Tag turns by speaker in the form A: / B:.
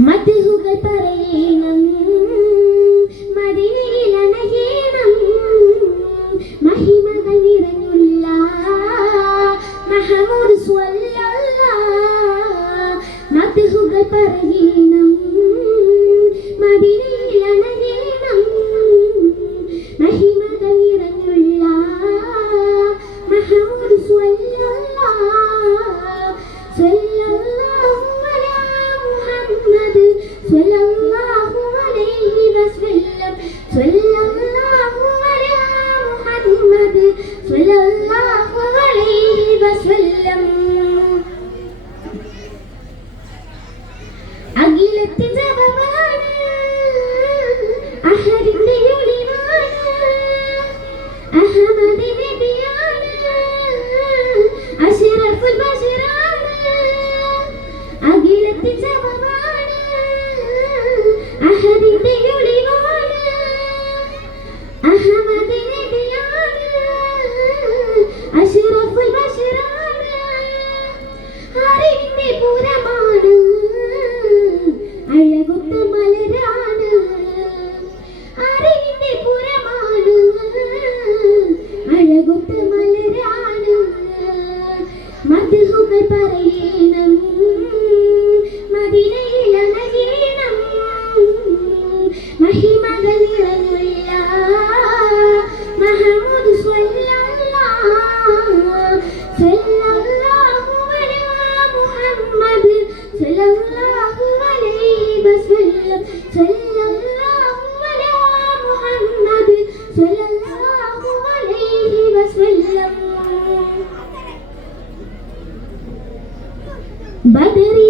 A: മധുകൾ പറയണം മതിനയിൽ അണയണം മഹിമകൾ നിറഞ്ഞുള്ള മഹമൂർ സ്വല്ല മധുകൾ പറയണം അഖിലത്തിൻ ജപമാണ് పురమాణం అడగుతమ Bye, Daddy.